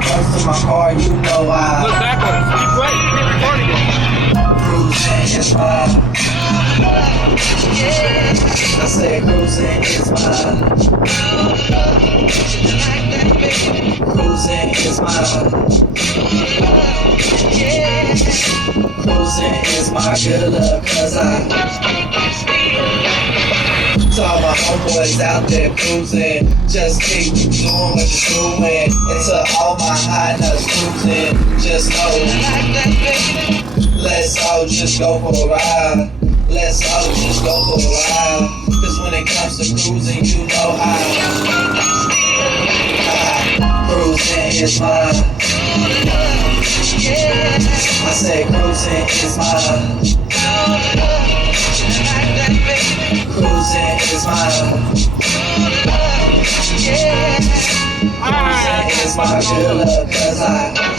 it comes to my car, you know I Look backwards. Keep playing. Keep recording it. cruising is mine. I said cruising is mine. Cruising is mine. Cruising is my good luck, cause I saw my homeboys out there cruising. Just keep doing what you're doing until all my high nuts cruising. Just know, let's all just go for a ride. Let's all just go for a ride. Cause when it comes to cruising, you know cruising is mine. I said cruising is mine. Cruising is mine. Cruising is my good luck, cause I